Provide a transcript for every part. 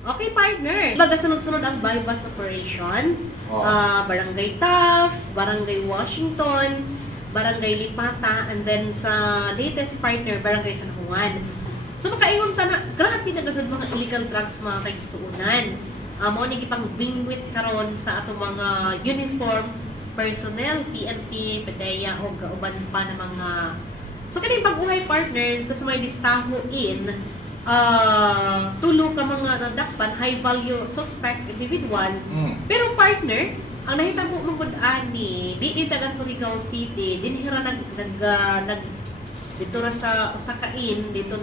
Okay, partner. Baga sunod-sunod ang bypass operation. Oh. Barangay Taft, Barangay Washington, Barangay Lipata, and then sa latest partner, Barangay San Juan. So makaingon ta na, grabe na gasod mga illegal drugs mga kaigsuunan. Mo ni gipang bingwit karon sa ato mga uniform personnel, PNP, PDEA o kauban pa na mga. So kani baguhay partner, tas may listaho in tulo ka mga nadakpan high value suspect individual. Pero partner, ang nahitabo mong ani di taga Surigao City dinhira nag dito ra sa Osakain dito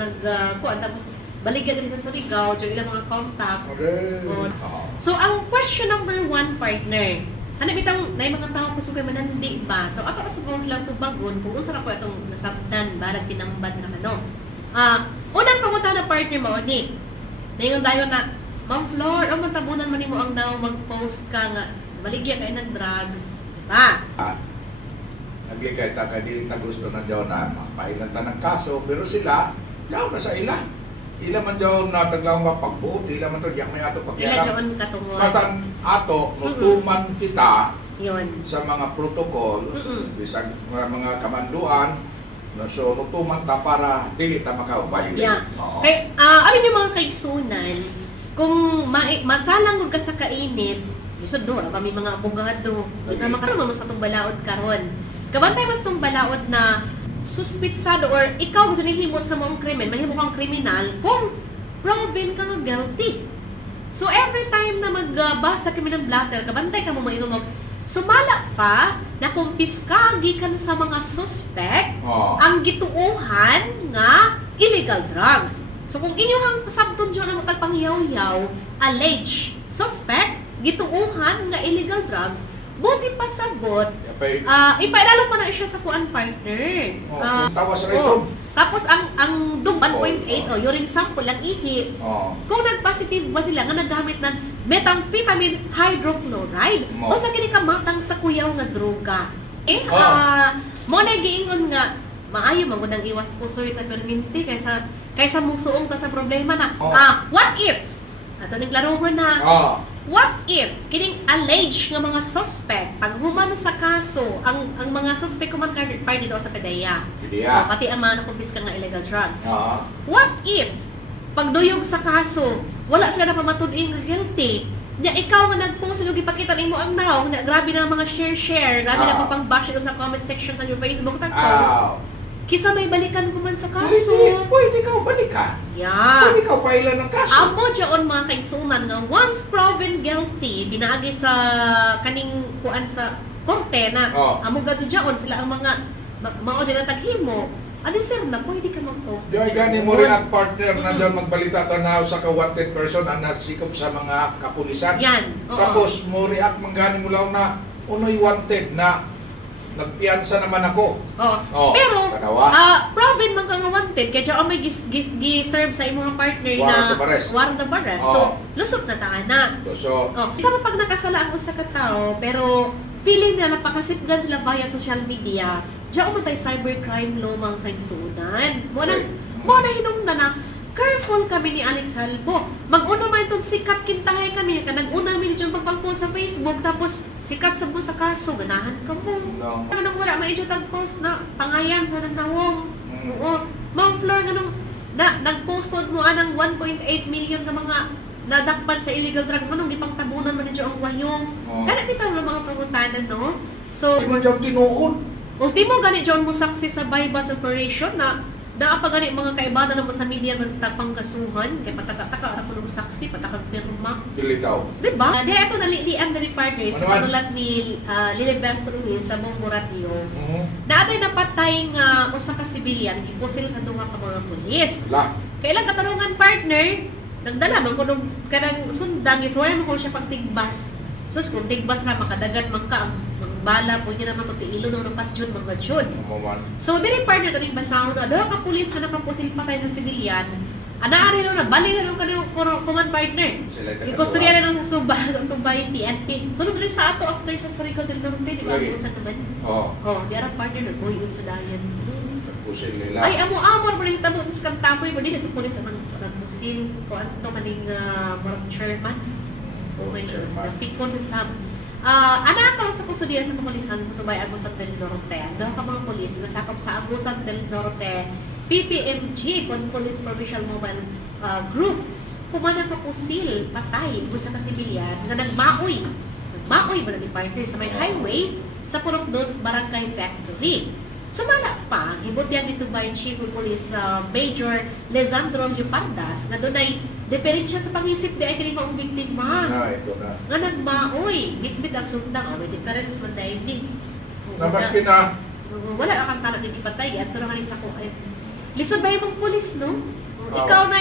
kuan tapos baligya din sa Surigao yung ilang mga contact. So ang question number 1 partner, ano bitang nay mga tao kusog kay manandi ba? So ato sa bawang lang tubagon kung unsa ra po itong nasabtan barag tinambad na ano. Unang pangunta na partner mo ni. Naingon tayo na, Ma'am Flor, ang matabunan man nimo ang daw mag-post ka nga baligya kay ng drugs, ba? Naglikay ta kay dili ta gusto na daw na mapailan ta ng kaso pero sila daw na sa ila. Ila man daw na taglaw mapagbuot, ila man to diyak may ato Ila pagyakap. joon katungod. Matan ato nutuman kita Yun. sa mga protocol, bisag mga kamanduan. So nutuman ta para dili ta maka-violate. Yeah. Oo. Kay alin yung mga kaigsunan, kung masalang ka sa kainit, lisod do, kami mga abogado, di na makarama mo sa itong balaod karon. Kabantay mas itong balaod na suspitsado or ikaw gusto himo sa mong krimen, mahimo kang kriminal kung proven ka nga guilty. So every time na magbasa kami ng blatter, kabantay ka mo maingon mo, sumala pa na kumpiska gikan sa mga suspect ang gituuhan nga illegal drugs. So kung inyong pasabton dyan ang magpangyaw-yaw, alleged suspect, gituuhan nga illegal drugs, buti pasabot, ipailalo pa na siya sa kuan partner. Tawas rito. Tapos ang dug 1.8 urine sample lang ihi. Kung nag-positive ba sila nga nagamit ng methamphetamine hydrochloride o sa kini kamatang sa kuyaw nga droga. Mo na giingon nga maayo man gud ang iwas pusoy ta perminti kaysa musuong ta sa problema na. What if? Ato naglaro na. What if kining alleged nga mga suspect pag human sa kaso ang mga suspect kuman part dito sa PDEA. Pati ang mga nakumpiska nga illegal drugs. What if pagduyog sa kaso wala sila na pamatud-in nga guilty? Nya ikaw nga nag-post og ipakita nimo ang naong nya grabe na mga share, grabe na pang bash sa comment section sa your Facebook tag post. Kisa may balikan ko man sa kaso. Pwede ka balikan. Yeah. Pwede ka pailan ng kaso. Amo dyan mga kaigsunan nga once proven guilty, binaagi sa kaning kuan sa korte na amo gadto dyan sila ang mga mao dyan taghimo. Ano sir na pwede ka mag-post. Diyo gani mo rin ang partner na doon magbalita tanaw sa ka-wanted person ang nasikop sa mga kapulisan. Yan. Tapos mo react manggani mo lang na unoy wanted na nagpiansa naman ako. Pero kanawa. proven man ka nga wanted kaya dyan may gi-serve sa imong partner na warrant of arrest. So lusot na taan na. Isa pa pag nakasala ang usa ka tao pero feeling na napakasipgan sila via social media. Diyan umatay cybercrime law mga kaigsunan. Mo na hinungdan na careful kami ni Alex Halbo. Mag-una man itong sikat kintahay kami. Nag-una kami dyan pagpag-post sa Facebook. Tapos sikat sa mo sa kaso. Ganahan ka mo. Nang wala may tag-post na pangayan sa nanawong. Ma'am Flor, nag-postod mo anang 1.8 million na mga nadakpan sa illegal drugs. Manong ipang tabunan man dyan ang wayong. Kaya bitaw na mga pagutanan, no? So, di man dyan tinuod. Ultimo gani John mo saksi sa bypass operation na naapagani mga kaibana na mo sa media nagtapang kasuhan kay pataka-taka ra kuno saksi patakag pirma. Dilitaw. Diba? Di ato nalilian na ni partners sa panulat ni Lilibeth Ruiz sa Bongo Radio. Naatay napatay nga usa ka civilian iposil sa duha ka mga pulis. Kailan katarungan partner nagdala man kuno kanang sundang isway mo ko siya pagtigbas. Sus kung tigbas na makadagan man ka ang bala po niya naman pagtiilo ng patjun mga jud. So diri partner taning basaw na daw ka pulis nga nakapusil patay sa civilian. Anaari na bali na kanang command partner. Ikostorya na nang sa suba sa tubay PNP. Sunod rin sa ato after sa Surigao del Norte di ba usan naman. Diara partner na boy sa dayan. nagpusil nila. Ay, amo-amor mo rin tamo ito sa kantamoy mo. Di na ito pulis ang musil. Kung ano ito maning marang chairman. Oh my God. Napikon na sa... anak ako sa kusudian sa kapulisan ito ba Agusan del Norte. Doon ka mga pulis. Nasakop sa Agusan del Norte. PPMG, Police Provincial Mobile Group. Kumana ka pusil, patay, sa kasibilyan, nga nagmaoy. Nagmaoy ba na ni partner sa may highway sa Purok 2 Barangay Factory. Sumala pa, gibot yan dito by Chief of Police Major Lezandro Leopardas, nga doon ay diferensya sa pangisip di ay kini maong biktima. Ito na. Nga nagmaoy, bitbit ang sundang, may difference man dahil din. Namaski na. Wala na kang tanong ni patay, at ito na sa ko ay lisod ba yung pulis, no? Oo. Ikaw na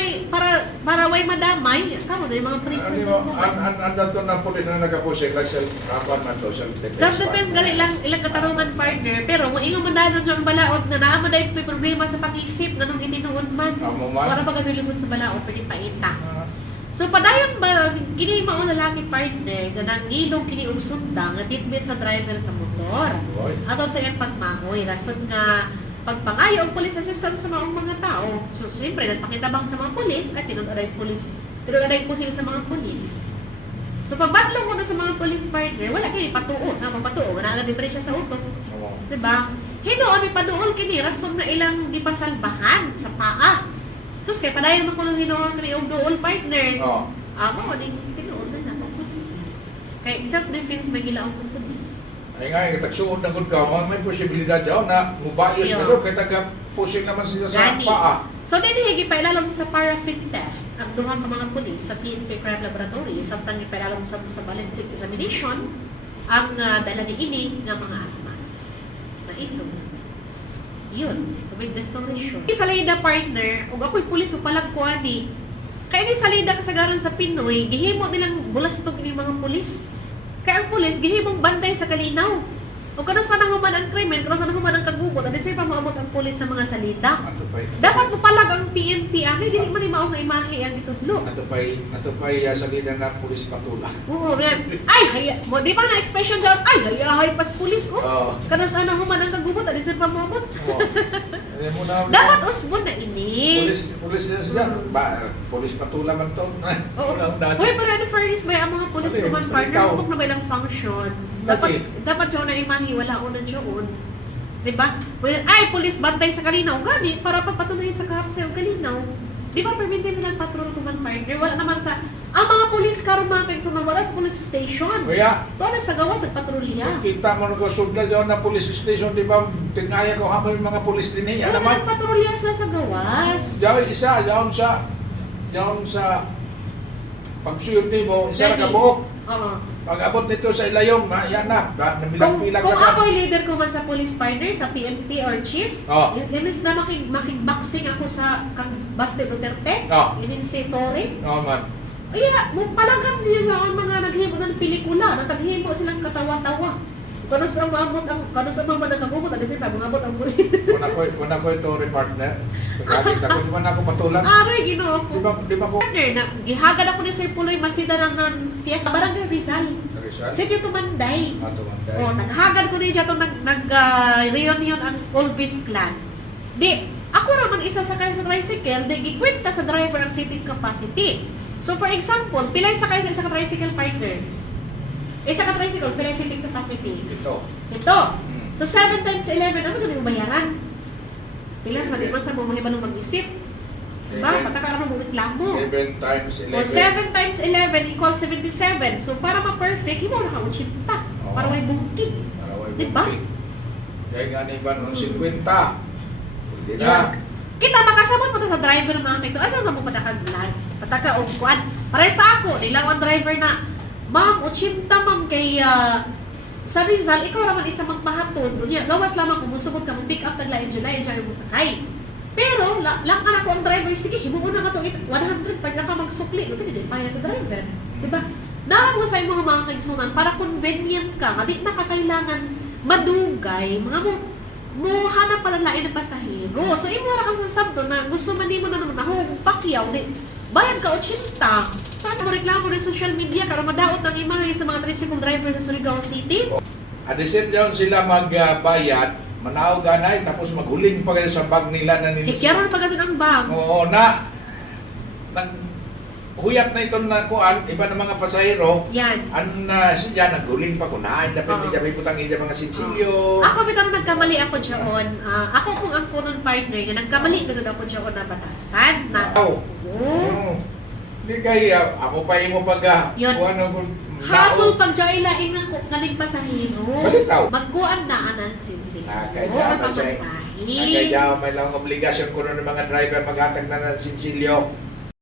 para way madamay, ikaw na yung mga prison mo. Andun to na pulis na nagkapusil, like self-defense. Self-defense gali ilang katarungan partner, pero mo ingon man dazon yung balaod na naamo dahil ito'y problema sa pag-isip nga nung itinuod man. Amo man. Para baga lusod sa balaod, pwede paita. So padayon ba, kini mao lalaki partner, nga nangilong kini og sundang, nga ditbe sa driver sa motor. Aton sa iyang pagmahoy, rason nga pagpangayo ang police assistance sa mga tao. So, siyempre, nagpakitabang sa mga polis at tinunaray po sila sa mga polis. So, pagbatlong ko na sa mga police partner, wala kayo patuo. Sa mga patuo, wala lang diferensya sa utok. Diba? Hinoon, may paduol kini, rason na ilang gipasalbahan sa paa. So, kaya padayon naman ko nung hinoon kani yung duol partner. Amo, tinuod na na. Kaya self-defense may gilaong sa polis. Ay nga, tagsuod na gud ka, may posibilidad daw na mubayos Yo. na doon, kaya taga-pusil naman sila sa Gani. paa. So, dinihigi pa ilalong sa paraffin test ang duha ka mga pulis sa PNP Crime Laboratory, samtang ipailalong sa ballistic examination ang dala ni ini nga mga armas. Na ito. Yun, to make the story short. Sa Salida partner, ug ako'y pulis o palagkuan ni, kaya ni Salida kasagaran sa Pinoy, gihimo nilang bulastog ni mga pulis. Kaya ang pulis, gihimong banday sa kalinaw. O kano sana human ang krimen, kano sana human ang kagugot, at isip pa maabot ang pulis sa mga salita. Dapat mo palag ang PNP, ano, hindi man mao nga imahe ang gitudlo. Ato pa'y salida na pulis patula. Oo, yan. Ay, haya, mo, di ba na expression dyan, ay, hayahay pas pulis, oh. Kano sana human ang kagugot, at isip pa maabot. Dapat usbon na ini. Pulis na siya. Pulis patula man to. Oo. Hoy, para ano fairness may ang mga pulis human partner, huwag na ba ilang function. Dapat yun na imahe, wala ko na yun. Diba? Well, ay, pulis bantay sa kalinaw. Gani, para papatuloy sa kahapsay ang kalinaw. Diba, permitted nilang patrol human partner. Wala naman sa... Ang mga pulis karon mga kaigsunan, wala sa police station. Kaya, to na sa gawas, nagpatrolya. kita mo nung kasulta dyan na police station, di ba? Tingaya ko hamo yung mga pulis din eh. Wala na nagpatrolya sila sa gawas. Diyan isa, diyan sa pagsuyod ni mo, isa na kabuok. Oo. Pag abot nito sa ilayong, yan na, namilang-pilang Kung ka ako'y leader ko man sa police partner, sa PNP or chief, limis na makikboxing ako sa kang Baste Duterte, ininsi Torre. Man. Kaya, palagan niyo sa mga naghimo ng pelikula, nataghimo silang katawa-tawa. Kano sa maabot ang nagkagubot, at isip pa, mangabot ang pulis. Kung ako'y Torre partner, pagkakit ako, di ba na ako matulang? Aray, ginoo ko. Di ba ko? Partner, gihagad ako ni Sir Puloy Masida ng fiesta, Barangay Rizal. Sige tumanday. O, naghagad ko niya ito, nag-reunion ang Olvis clan. Di, ako naman isa sakay sa tricycle, di gikwenta sa driver ang seating capacity. So for example, pilay sakay sa isa ka tricycle partner. Isa ka tricycle, pilay seating capacity. Ito. So 7 times 11, ano sa yung bayaran? Still lang, sabi mo sa mga iba nung mag-isip. Diba? Pataka ka naman reklamo. 7 times 11. O 7 times 11 equals 77. So para ma-perfect, hindi mo na ka-80. Para may bungkit. Diba? Kaya nga ni Ivan, 50. Hindi na. Kita makasabot pa sa driver mga kay. So asa na mo pataka og kuan. Para sa ako, nilang ang driver na, ma'am, 80 ma'am kay sa Rizal, ikaw naman isa magpahatod. Gawas lamang kung musugod ka, pick up tagla in July, dyan mo sakay. Pero, lang anak ko ang driver, sige, himuon na ka itong 100 pa na ka magsukli. Pero hindi paya sa driver. Diba? Nalang mo sa mga kaigsunan para convenient ka, di na kakailangan madugay, mga mo hanap pala lain ng pasahero. So, imo ra ka sa sabdo na gusto man mo na naman ako, pakyaw, di, bayad ka 80. Saan mo reklamo ng social media para madaot ng imahe sa mga tricycle driver sa Surigao City? Adisin dyan sila magbayad Manaw ganay, tapos maghuling pa kayo sa bag nila na nilis. Hikyaron pa kasi ang bag. Oo, huyat na ito na kuan, iba ng mga pasahero, Yan. siya naghuling pa kunain, dapat di kami putang iya mga sinsilyo. Ako bitang nagkamali ako dyan. Ako kung ang kunon partner nga nagkamali kasi ako dyan na batasan na. Oo. Hindi kaya, ako pa mo pag Yun. Hassle pag dyan ilaing ng kaling pasahero. Balitaw. Magkuan na anan sinsil. Nakaya Oo, na siya. pamasahe. Nakaya may lang obligasyon ko ng mga driver maghatag na ng sinsilyo.